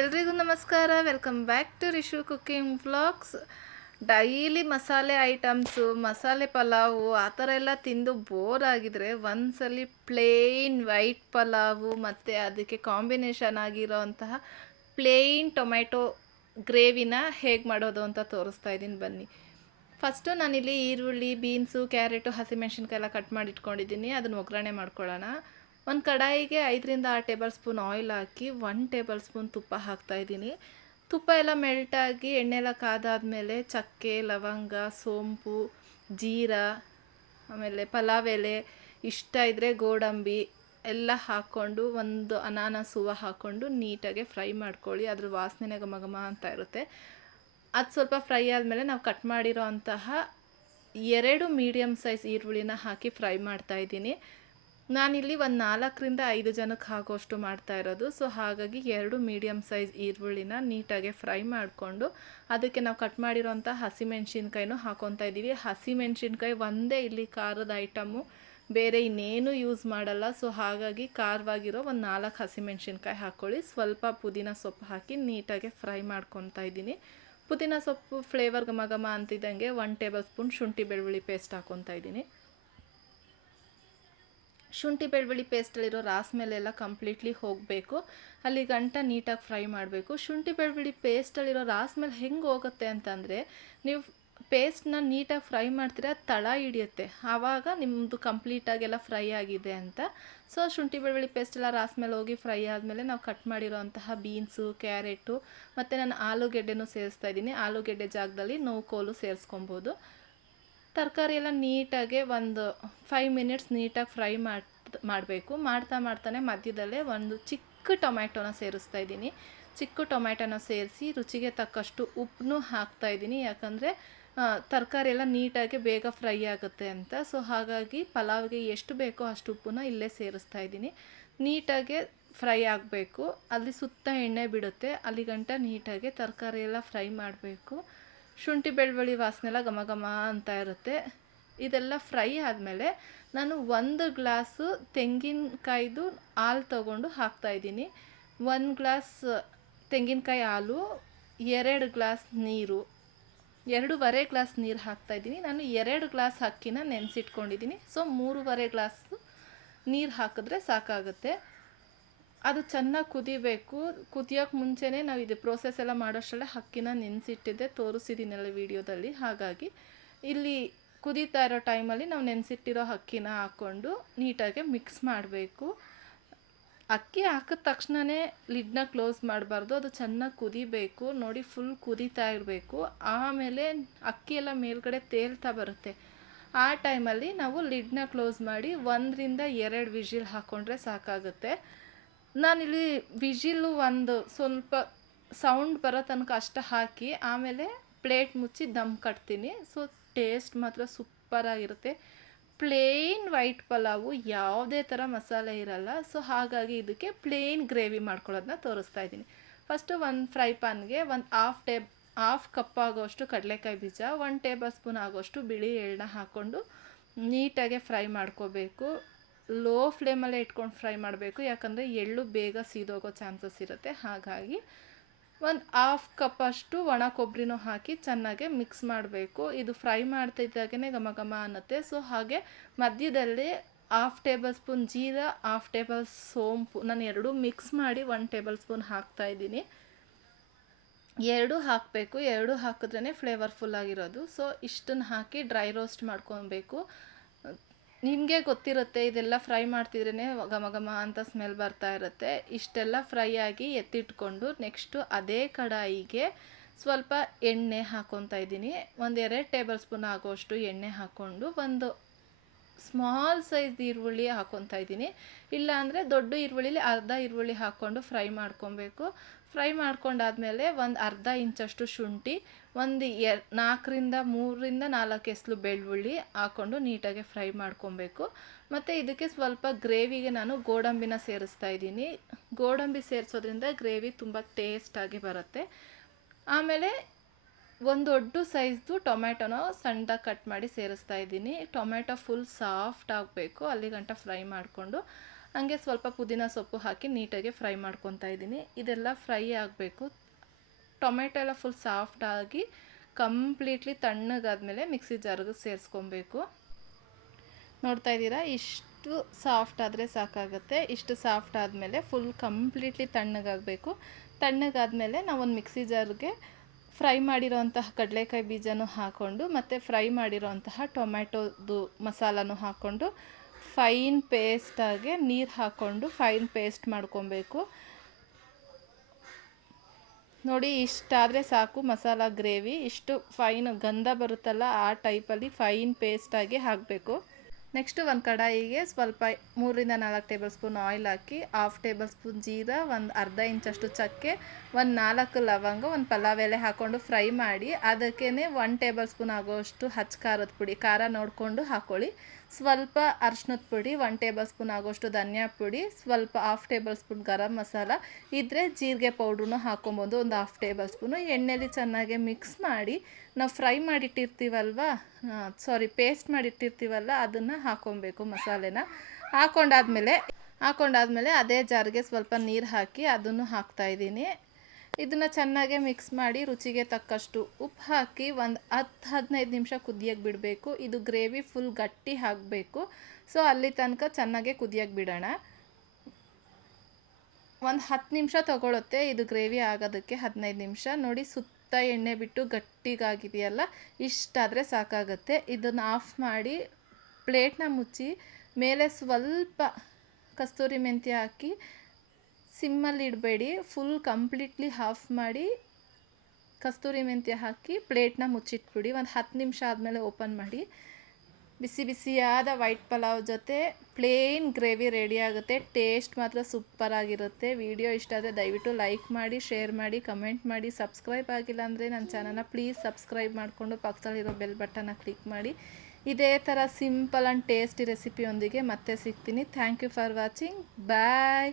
ಎಲ್ರಿಗೂ ನಮಸ್ಕಾರ. Welcome back to Rishu cooking vlogs daily ಮಸಾಲೆ ಐಟಮ್ಸು ಮಸಾಲೆ ಪಲಾವು ಆ ಥರ ಎಲ್ಲ ತಿಂದು ಬೋರ್ ಆಗಿದ್ರೆ ಒಂದ್ಸಲಿ ಪ್ಲೇನ್ ವೈಟ್ ಪಲಾವು ಮತ್ತು ಅದಕ್ಕೆ ಕಾಂಬಿನೇಷನ್ ಆಗಿರೋಂತಹ ಪ್ಲೇನ್ ಟೊಮ್ಯಾಟೊ ಗ್ರೇವಿನ ಹೇಗೆ ಮಾಡೋದು ಅಂತ ತೋರಿಸ್ತಾ ಇದ್ದೀನಿ ಬನ್ನಿ. ಫಸ್ಟು ನಾನಿಲ್ಲಿ ಈರುಳ್ಳಿ ಬೀನ್ಸು ಕ್ಯಾರೆಟು ಹಸಿಮೆಣ್ಸಿನ್ಕಾಯಿ ಎಲ್ಲ ಕಟ್ ಮಾಡಿ ಇಟ್ಕೊಂಡಿದ್ದೀನಿ ಅದನ್ನು ಒಗ್ಗರಣೆ ಮಾಡ್ಕೊಳ್ಳೋಣ. ಒಂದು ಕಡಾಯಿಗೆ ಐದರಿಂದ ಆರು ಟೇಬಲ್ ಸ್ಪೂನ್ ಆಯಿಲ್ ಹಾಕಿ ಒನ್ ಟೇಬಲ್ ಸ್ಪೂನ್ ತುಪ್ಪ ಹಾಕ್ತಾಯಿದ್ದೀನಿ ತುಪ್ಪ ಎಲ್ಲ ಮೆಲ್ಟಾಗಿ ಎಣ್ಣೆ ಎಲ್ಲ ಕಾದಾದಮೇಲೆ ಚಕ್ಕೆ, ಲವಂಗ, ಸೋಂಪು, ಜೀರಾ, ಆಮೇಲೆ ಪಲಾವ್ ಎಲೆ, ಇಷ್ಟ ಇದ್ದರೆ ಗೋಡಂಬಿ ಎಲ್ಲ ಹಾಕ್ಕೊಂಡು ಒಂದು ಅನಾನಸ್ ಹೂವು ಹಾಕ್ಕೊಂಡು ನೀಟಾಗಿ ಫ್ರೈ ಮಾಡ್ಕೊಳ್ಳಿ. ಅದ್ರ ವಾಸನೆ ಘಮ ಘಮ ಅಂತ ಇರುತ್ತೆ. ಅದು ಸ್ವಲ್ಪ ಫ್ರೈ ಆದಮೇಲೆ ನಾವು ಕಟ್ ಮಾಡಿರೋ ಅಂತಹ ಎರಡು ಮೀಡಿಯಮ್ ಸೈಜ್ ಈರುಳ್ಳಿನ ಹಾಕಿ ಫ್ರೈ ಮಾಡ್ತಾ ಇದ್ದೀನಿ. ನಾನಿಲ್ಲಿ ಒಂದು ನಾಲ್ಕರಿಂದ ಐದು ಜನಕ್ಕೆ ಹಾಕೋಷ್ಟು ಮಾಡ್ತಾ ಇರೋದು. ಸೊ ಹಾಗಾಗಿ ಎರಡು ಮೀಡಿಯಮ್ ಸೈಜ್ ಈರುಳ್ಳಿನ ನೀಟಾಗಿ ಫ್ರೈ ಮಾಡಿಕೊಂಡು ಅದಕ್ಕೆ ನಾವು ಕಟ್ ಮಾಡಿರೋಂಥ ಹಸಿಮೆಣ್ಸಿನ್ಕಾಯಿನೂ ಹಾಕೊತಾ ಇದ್ದೀವಿ. ಹಸಿಮೆಣ್ಸಿನ್ಕಾಯಿ ಒಂದೇ ಇಲ್ಲಿ ಖಾರದ ಐಟಮು ಬೇರೆ ಇನ್ನೇನು ಯೂಸ್ ಮಾಡಲ್ಲ. ಸೊ ಹಾಗಾಗಿ ಖಾರವಾಗಿರೋ ಒಂದು ನಾಲ್ಕು ಹಸಿಮೆಣ್ಸಿನ್ಕಾಯಿ ಹಾಕ್ಕೊಳ್ಳಿ ಸ್ವಲ್ಪ ಪುದೀನ ಸೊಪ್ಪು ಹಾಕಿ ನೀಟಾಗಿ ಫ್ರೈ ಮಾಡ್ಕೊತಾ ಇದ್ದೀನಿ. ಪುದೀನ ಸೊಪ್ಪು ಫ್ಲೇವರ್ ಗಮಗಮ ಅಂತಿದ್ದಂಗೆ ಒನ್ ಟೇಬಲ್ ಸ್ಪೂನ್ ಶುಂಠಿ ಬೆಳ್ಳುಳ್ಳಿ ಪೇಸ್ಟ್ ಹಾಕ್ಕೊತಾ ಇದ್ದೀನಿ. ಶುಂಠಿ ಬೆಳ್ಳುಳ್ಳಿ ಪೇಸ್ಟಲ್ಲಿರೋ ರಾಸ್ ಮೇಲೆಲ್ಲ ಕಂಪ್ಲೀಟ್ಲಿ ಹೋಗಬೇಕು. ಅಲ್ಲಿ ಗಂಟ ನೀಟಾಗಿ ಫ್ರೈ ಮಾಡಬೇಕು. ಶುಂಠಿ ಬೆಳ್ಳುಳ್ಳಿ ಪೇಸ್ಟಲ್ಲಿರೋ ರಾಸ್ ಮೇಲೆ ಹೆಂಗೆ ಹೋಗುತ್ತೆ ಅಂತಂದರೆ, ನೀವು ಪೇಸ್ಟ್ನ ನೀಟಾಗಿ ಫ್ರೈ ಮಾಡ್ತೀರಾ, ತಳ ಹಿಡಿಯುತ್ತೆ. ಆವಾಗ ನಿಮ್ಮದು ಕಂಪ್ಲೀಟಾಗೆಲ್ಲ ಫ್ರೈ ಆಗಿದೆ ಅಂತ. ಸೊ ಶುಂಠಿ ಬೆಳ್ಳುಳ್ಳಿ ಪೇಸ್ಟ್ ಎಲ್ಲ ರಾಸ್ ಮೇಲೆ ಹೋಗಿ ಫ್ರೈ ಆದಮೇಲೆ ನಾವು ಕಟ್ ಮಾಡಿರೋಂತಹ ಬೀನ್ಸು ಕ್ಯಾರೆಟು ಮತ್ತು ನಾನು ಆಲೂಗೆಡ್ಡೆನೂ ಸೇರಿಸ್ತಾ ಇದ್ದೀನಿ. ಆಲೂಗೆಡ್ಡೆ ಜಾಗದಲ್ಲಿ ನೋವು, ಕೋಲು ಸೇರಿಸ್ಕೊಬೋದು. ತರಕಾರಿ ಎಲ್ಲ ನೀಟಾಗಿ ಒಂದು ಫೈವ್ ಮಿನಿಟ್ಸ್ ನೀಟಾಗಿ ಫ್ರೈ ಮಾಡಿ, ಮಾಡಬೇಕು. ಮಾಡ್ತಾ ಮಾಡ್ತಾನೆ ಮಧ್ಯದಲ್ಲೇ ಒಂದು ಚಿಕ್ಕ ಟೊಮ್ಯಾಟೊನ ಸೇರಿಸ್ತಾ ಇದ್ದೀನಿ. ಚಿಕ್ಕ ಟೊಮ್ಯಾಟೊನ ಸೇರಿಸಿ ರುಚಿಗೆ ತಕ್ಕಷ್ಟು ಉಪ್ಪನ್ನು ಹಾಕ್ತಾ ಇದ್ದೀನಿ. ಯಾಕಂದರೆ ತರಕಾರಿ ಎಲ್ಲ ನೀಟಾಗಿ ಬೇಗ ಫ್ರೈ ಆಗುತ್ತೆ ಅಂತ. ಸೊ, ಹಾಗಾಗಿ ಪಲಾವ್ಗೆ ಎಷ್ಟು ಬೇಕೋ ಅಷ್ಟು ಉಪ್ಪನ್ನ ಇಲ್ಲೇ ಸೇರಿಸ್ತಾ ಇದ್ದೀನಿ. ನೀಟಾಗಿ ಫ್ರೈ ಆಗಬೇಕು. ಅಲ್ಲಿ ಸುತ್ತ ಎಣ್ಣೆ ಬಿಡುತ್ತೆ. ಅಲ್ಲಿ ಗಂಟ ನೀಟಾಗಿ ತರಕಾರಿ ಎಲ್ಲ ಫ್ರೈ ಮಾಡಬೇಕು. ಶುಂಠಿ ಬೆಳ್ಳುಳ್ಳಿ ವಾಸನೆ ಎಲ್ಲ ಘಮ ಘಮ ಅಂತ ಇರುತ್ತೆ. ಇದೆಲ್ಲ ಫ್ರೈ ಆದಮೇಲೆ ನಾನು ಒಂದು ಗ್ಲಾಸು ತೆಂಗಿನಕಾಯ್ದು ಹಾಲು ತೊಗೊಂಡು ಹಾಕ್ತಾಯಿದ್ದೀನಿ ಒಂದು ಗ್ಲಾಸ್ ತೆಂಗಿನಕಾಯಿ ಹಾಲು, ಎರಡು ಗ್ಲಾಸ್ ನೀರು, ಎರಡೂವರೆ ಗ್ಲಾಸ್ ನೀರು ಹಾಕ್ತಾಯಿದ್ದೀನಿ ನಾನು ಎರಡು ಗ್ಲಾಸ್ ಅಕ್ಕಿನ ನೆನೆಸಿಟ್ಕೊಂಡಿದ್ದೀನಿ. ಸೊ ಮೂರುವರೆ ಗ್ಲಾಸ್ ನೀರು ಹಾಕಿದ್ರೆ ಸಾಕಾಗುತ್ತೆ. ಅದು ಚೆನ್ನಾಗಿ ಕುದಿಬೇಕು. ಕುದಿಯೋಕೆ ಮುಂಚೆನೇ ನಾವು ಇದು ಪ್ರೋಸೆಸ್ ಎಲ್ಲ ಮಾಡೋಷ್ಟರಲ್ಲೇ ಅಕ್ಕಿನ ನೆನೆಸಿಟ್ಟಿದ್ದೆ ತೋರಿಸಿದ್ದೀನಲ್ಲ ವಿಡಿಯೋದಲ್ಲಿ. ಹಾಗಾಗಿ ಇಲ್ಲಿ ಕುದೀತಾ ಇರೋ ಟೈಮಲ್ಲಿ ನಾವು ನೆನೆಸಿಟ್ಟಿರೋ ಹಕ್ಕಿನ ಹಾಕ್ಕೊಂಡು ನೀಟಾಗಿ ಮಿಕ್ಸ್ ಮಾಡಬೇಕು. ಅಕ್ಕಿ ಹಾಕಿದ ತಕ್ಷಣವೇ ಲಿಡ್ನ ಕ್ಲೋಸ್ ಮಾಡಬಾರ್ದು. ಅದು ಚೆನ್ನಾಗಿ ಕುದಿಬೇಕು. ನೋಡಿ ಫುಲ್ ಕುದೀತಾ ಇರಬೇಕು. ಆಮೇಲೆ ಅಕ್ಕಿ ಎಲ್ಲ ಮೇಲ್ಗಡೆ ತೇಲ್ತಾ ಬರುತ್ತೆ. ಆ ಟೈಮಲ್ಲಿ ನಾವು ಲಿಡ್ನ ಕ್ಲೋಸ್ ಮಾಡಿ ಒಂದರಿಂದ ಎರಡು ವಿಜಿಲ್ ಹಾಕ್ಕೊಂಡ್ರೆ ಸಾಕಾಗುತ್ತೆ. ನಾನಿಲ್ಲಿ ವಿಜಿಲು ಒಂದು ಸ್ವಲ್ಪ ಸೌಂಡ್ ಬರೋ ತನಕ ಅಷ್ಟು ಹಾಕಿ ಆಮೇಲೆ ಪ್ಲೇಟ್ ಮುಚ್ಚಿ ದಮ್ ಕಟ್ತೀನಿ. ಸೊ ಟೇಸ್ಟ್ ಮಾತ್ರ ಸೂಪರಾಗಿರುತ್ತೆ ಪ್ಲೇನ್ ವೈಟ್ ಪಲಾವು ಯಾವುದೇ ಥರ ಮಸಾಲೆ ಇರಲ್ಲ. ಸೊ ಹಾಗಾಗಿ ಇದಕ್ಕೆ ಪ್ಲೇನ್ ಗ್ರೇವಿ ಮಾಡ್ಕೊಳ್ಳೋದನ್ನ ತೋರಿಸ್ತಾ ಇದ್ದೀನಿ. ಫಸ್ಟು ಒಂದು ಫ್ರೈ ಪಾನ್ಗೆ ಒಂದು ಹಾಫ್ ಟೇಬ್ ಹಾಫ್ ಕಪ್ ಆಗೋಷ್ಟು ಕಡಲೆಕಾಯಿ ಬೀಜ ಒನ್ ಟೇಬಲ್ ಸ್ಪೂನ್ ಆಗೋಷ್ಟು ಬಿಳಿ ಎಳ್ಳನ್ನ ಹಾಕ್ಕೊಂಡು ನೀಟಾಗಿ ಫ್ರೈ ಮಾಡ್ಕೋಬೇಕು. ಲೋ ಫ್ಲೇಮಲ್ಲೇ ಇಟ್ಕೊಂಡು ಫ್ರೈ ಮಾಡಬೇಕು. ಯಾಕಂದರೆ ಎಳ್ಳು ಬೇಗ ಸೀದೋಗೋ ಚಾನ್ಸಸ್ ಇರುತ್ತೆ. ಹಾಗಾಗಿ ಒಂದು ಹಾಫ್ ಕಪ್ಪಷ್ಟು ಒಣ ಕೊಬ್ಬರಿನೂ ಹಾಕಿ ಚೆನ್ನಾಗೆ ಮಿಕ್ಸ್ ಮಾಡಬೇಕು. ಇದು ಫ್ರೈ ಮಾಡ್ತಿದ್ದಾಗೇ ಘಮ ಘಮ ಅನ್ನತ್ತೆ. ಸೊ ಹಾಗೆ ಮಧ್ಯದಲ್ಲಿ ಹಾಫ್ ಟೇಬಲ್ ಸ್ಪೂನ್ ಜೀರಾ ಹಾಫ್ ಟೇಬಲ್ ಸೋಂಪು ನಾನು ಎರಡೂ ಮಿಕ್ಸ್ ಮಾಡಿ ಒನ್ ಟೇಬಲ್ ಸ್ಪೂನ್ ಹಾಕ್ತಾ ಇದ್ದೀನಿ. ಎರಡು ಹಾಕಬೇಕು. ಎರಡು ಹಾಕಿದ್ರೇ ಫ್ಲೇವರ್ಫುಲ್ ಆಗಿರೋದು. ಸೊ ಇಷ್ಟನ್ನು ಹಾಕಿ ಡ್ರೈ ರೋಸ್ಟ್ ಮಾಡ್ಕೊಬೇಕು. ನಿಮಗೆ ಗೊತ್ತಿರುತ್ತೆ, ಇದೆಲ್ಲ ಫ್ರೈ ಮಾಡ್ತಿದ್ರೇ ಘಮ ಘಮ ಅಂತ ಸ್ಮೆಲ್ ಬರ್ತಾ ಇರುತ್ತೆ. ಇಷ್ಟೆಲ್ಲ ಫ್ರೈ ಆಗಿ ಎತ್ತಿಟ್ಕೊಂಡು ನೆಕ್ಸ್ಟು ಅದೇ ಕಡಾಯಿಗೆ ಸ್ವಲ್ಪ ಎಣ್ಣೆ ಹಾಕೊತಾ ಇದ್ದೀನಿ. ಒಂದು ಎರಡು ಟೇಬಲ್ ಸ್ಪೂನ್ ಆಗೋಷ್ಟು ಎಣ್ಣೆ ಹಾಕ್ಕೊಂಡು ಒಂದು ಸ್ಮಾಲ್ ಸೈಜ್ ಈರುಳ್ಳಿ ಹಾಕೊತಾ ಇದ್ದೀನಿ. ಇಲ್ಲಾಂದರೆ ದೊಡ್ಡ ಈರುಳ್ಳಿಲಿ ಅರ್ಧ ಈರುಳ್ಳಿ ಹಾಕ್ಕೊಂಡು ಫ್ರೈ ಮಾಡ್ಕೊಬೇಕು ಫ್ರೈ ಮಾಡ್ಕೊಂಡಾದಮೇಲೆ ಒಂದು ಅರ್ಧ ಇಂಚಷ್ಟು ಶುಂಠಿ, ಒಂದು ಎರ್ ನಾಲ್ಕರಿಂದ ಮೂರರಿಂದ ನಾಲ್ಕು ಎಸ್ಲು ಬೆಳ್ಳುಳ್ಳಿ ಹಾಕ್ಕೊಂಡು ನೀಟಾಗಿ ಫ್ರೈ ಮಾಡ್ಕೊಬೇಕು. ಮತ್ತು ಇದಕ್ಕೆ ಸ್ವಲ್ಪ ಗ್ರೇವಿಗೆ ನಾನು ಗೋಡಂಬಿನ ಸೇರಿಸ್ತಾ ಇದ್ದೀನಿ. ಗೋಡಂಬಿ ಸೇರಿಸೋದ್ರಿಂದ ಗ್ರೇವಿ ತುಂಬ ಟೇಸ್ಟಾಗಿ ಬರುತ್ತೆ. ಆಮೇಲೆ ಒಂದು ದೊಡ್ಡ ಸೈಜ್ದು ಟೊಮ್ಯಾಟೊನ ಸಣ್ಣದಾಗಿ ಕಟ್ ಮಾಡಿ ಸೇರಿಸ್ತಾ ಇದ್ದೀನಿ. ಟೊಮ್ಯಾಟೊ ಫುಲ್ ಸಾಫ್ಟ್ ಆಗಬೇಕು ಅಲ್ಲಿಗಂಟ ಫ್ರೈ ಮಾಡಿಕೊಂಡು. ಹಂಗೆ ಸ್ವಲ್ಪ ಪುದೀನ ಸೊಪ್ಪು ಹಾಕಿ ನೀಟಾಗಿ ಫ್ರೈ ಮಾಡ್ಕೊತಾ ಇದ್ದೀನಿ. ಇದೆಲ್ಲ ಫ್ರೈ ಆಗಬೇಕು. ಟೊಮೆಟೊ ಎಲ್ಲ ಫುಲ್ ಸಾಫ್ಟಾಗಿ ಕಂಪ್ಲೀಟ್ಲಿ ತಣ್ಣಗಾದಮೇಲೆ ಮಿಕ್ಸಿ ಜಾರ್ಗೆ ಸೇರಿಸ್ಕೊಬೇಕು. ನೋಡ್ತಾ ಇದ್ದೀರಾ? ಇಷ್ಟು ಸಾಫ್ಟ್ ಆದರೆ ಸಾಕಾಗುತ್ತೆ. ಇಷ್ಟು ಸಾಫ್ಟ್ ಆದಮೇಲೆ ಫುಲ್ ಕಂಪ್ಲೀಟ್ಲಿ ತಣ್ಣಗಾಗಬೇಕು. ತಣ್ಣಗಾದ್ಮೇಲೆ ನಾವೊಂದು ಮಿಕ್ಸಿ ಜಾರ್ಗೆ ಫ್ರೈ ಮಾಡಿರೋಂತಹ ಕಡಲೆಕಾಯಿ ಬೀಜನೂ ಹಾಕ್ಕೊಂಡು ಮತ್ತು ಫ್ರೈ ಮಾಡಿರೋಂತಹ ಟೊಮ್ಯಾಟೊದು ಮಸಾಲನೂ ಹಾಕ್ಕೊಂಡು ಫೈನ್ ಪೇಸ್ಟಾಗೆ ನೀರು ಹಾಕ್ಕೊಂಡು ಫೈನ್ ಪೇಸ್ಟ್ ಮಾಡ್ಕೊಬೇಕು. ನೋಡಿ ಇಷ್ಟಾದರೆ ಸಾಕು ಮಸಾಲ ಗ್ರೇವಿ. ಇಷ್ಟು ಫೈನ್ ಗಂಧ ಬರುತ್ತಲ್ಲ, ಆ ಟೈಪಲ್ಲಿ ಫೈನ್ ಪೇಸ್ಟಾಗೆ ಹಾಕಬೇಕು. ನೆಕ್ಸ್ಟು ಒಂದು ಕಡಾಯಿಗೆ ಸ್ವಲ್ಪ ಮೂರಿಂದ ನಾಲ್ಕು ಟೇಬಲ್ ಸ್ಪೂನ್ ಆಯಿಲ್ ಹಾಕಿ, ಹಾಫ್ ಟೇಬಲ್ ಸ್ಪೂನ್ ಜೀರಾ, ಒಂದು ಅರ್ಧ ಇಂಚಷ್ಟು ಚಕ್ಕೆ, ಒಂದು ನಾಲ್ಕು ಲವಂಗ, ಒಂದು ಪಲಾವ್ ಎಲೆ ಹಾಕ್ಕೊಂಡು ಫ್ರೈ ಮಾಡಿ ಅದಕ್ಕೇ ಒನ್ ಟೇಬಲ್ ಸ್ಪೂನ್ ಆಗೋಷ್ಟು ಹಚ್ಚ ಖಾರದ ಪುಡಿ, ಖಾರ ನೋಡಿಕೊಂಡು ಹಾಕ್ಕೊಳ್ಳಿ ಸ್ವಲ್ಪ ಅರ್ಶಿನದ ಪುಡಿ ಒನ್ ಟೇಬಲ್ ಸ್ಪೂನ್ ಆಗೋಷ್ಟು ಧನಿಯಾ ಪುಡಿ, ಸ್ವಲ್ಪ half tablespoon garam masala ಇದ್ದರೆ ಜೀರಿಗೆ ಪೌಡ್ರನ್ನ ಹಾಕೊಬೋದು ಒಂದು ಹಾಫ್ ಟೇಬಲ್ ಸ್ಪೂನು. ಎಣ್ಣೆಯಲ್ಲಿ ಚೆನ್ನಾಗಿ ಮಿಕ್ಸ್ ಮಾಡಿ ನಾವು ಫ್ರೈ ಮಾಡಿಟ್ಟಿರ್ತೀವಲ್ವ? ಸಾರಿ ಪೇಸ್ಟ್ ಮಾಡಿಟ್ಟಿರ್ತೀವಲ್ಲ, ಅದನ್ನು ಹಾಕೊಬೇಕು ಮಸಾಲೆನ. ಹಾಕೊಂಡಾದ್ಮೇಲೆ ಹಾಕೊಂಡಾದ್ಮೇಲೆ ಅದೇ ಜಾರಿಗೆ ಸ್ವಲ್ಪ ನೀರು ಹಾಕಿ ಅದನ್ನು ಹಾಕ್ತಾಯಿದ್ದೀನಿ ಇದನ್ನು ಚೆನ್ನಾಗೆ ಮಿಕ್ಸ್ ಮಾಡಿ ರುಚಿಗೆ ತಕ್ಕಷ್ಟು ಉಪ್ಪು ಹಾಕಿ ಒಂದು ಹತ್ತು ಹದಿನೈದು ನಿಮಿಷ ಕುದಿಯೋಕ್ಕೆ ಬಿಡಬೇಕು. ಇದು ಗ್ರೇವಿ ಫುಲ್ ಗಟ್ಟಿ ಹಾಕಬೇಕು ಸೊ ಅಲ್ಲಿ ತನಕ ಚೆನ್ನಾಗೆ ಕುದಿಯೋಕ್ಕೆ ಬಿಡೋಣ. ಒಂದು ಹತ್ತು ನಿಮಿಷ ತೊಗೊಳುತ್ತೆ. ಇದು ಗ್ರೇವಿ ಆಗೋದಕ್ಕೆ ಹದಿನೈದು ನಿಮಿಷ. ನೋಡಿ ಸುತ್ತ ಎಣ್ಣೆ ಬಿಟ್ಟು ಗಟ್ಟಿಗಾಗಿದೆಯಲ್ಲ, ಇಷ್ಟಾದರೆ ಸಾಕಾಗುತ್ತೆ. ಇದನ್ನು ಆಫ್ ಮಾಡಿ ಪ್ಲೇಟ್ನ ಮುಚ್ಚಿ ಮೇಲೆ ಸ್ವಲ್ಪ ಕಸ್ತೂರಿ ಮೆಂತ್ಯ ಹಾಕಿ ಸಿಮ್ಮಲ್ಲಿ ಇಡಬೇಡಿ. ಫುಲ್ ಕಂಪ್ಲೀಟ್ಲಿ ಆಫ್ ಮಾಡಿ ಕಸ್ತೂರಿ ಮೆಂತ್ಯ ಹಾಕಿ ಪ್ಲೇಟ್ನ ಮುಚ್ಚಿಟ್ಬಿಡಿ. ಒಂದು ಹತ್ತು ನಿಮಿಷ ಆದಮೇಲೆ ಓಪನ್ ಮಾಡಿ. ಬಿಸಿ ಬಿಸಿಯಾದ ವೈಟ್ ಪಲಾವ್ ಜೊತೆ ಪ್ಲೇನ್ ಗ್ರೇವಿ ರೆಡಿ ಆಗುತ್ತೆ. ಟೇಸ್ಟ್ ಮಾತ್ರ ಸೂಪರ್ ಆಗಿರುತ್ತೆ. ವಿಡಿಯೋ ಇಷ್ಟ ಆದರೆ ದಯವಿಟ್ಟು ಲೈಕ್ ಮಾಡಿ, ಶೇರ್ ಮಾಡಿ, ಕಮೆಂಟ್ ಮಾಡಿ. ಸಬ್ಸ್ಕ್ರೈಬ್ ಆಗಿಲ್ಲ ಅಂದರೆ ನನ್ನ ಚಾನಲ್ನ ಪ್ಲೀಸ್ ಸಬ್ಸ್ಕ್ರೈಬ್ ಮಾಡಿಕೊಂಡು ಪಕ್ಕದಲ್ಲಿರೋ ಬೆಲ್ ಬಟನ್ನ ಕ್ಲಿಕ್ ಮಾಡಿ. ಇದೇ ಥರ ಸಿಂಪಲ್ ಆ್ಯಂಡ್ ಟೇಸ್ಟಿ ರೆಸಿಪಿಯೊಂದಿಗೆ ಮತ್ತೆ ಸಿಗ್ತೀನಿ. Thank you for watching. Bye.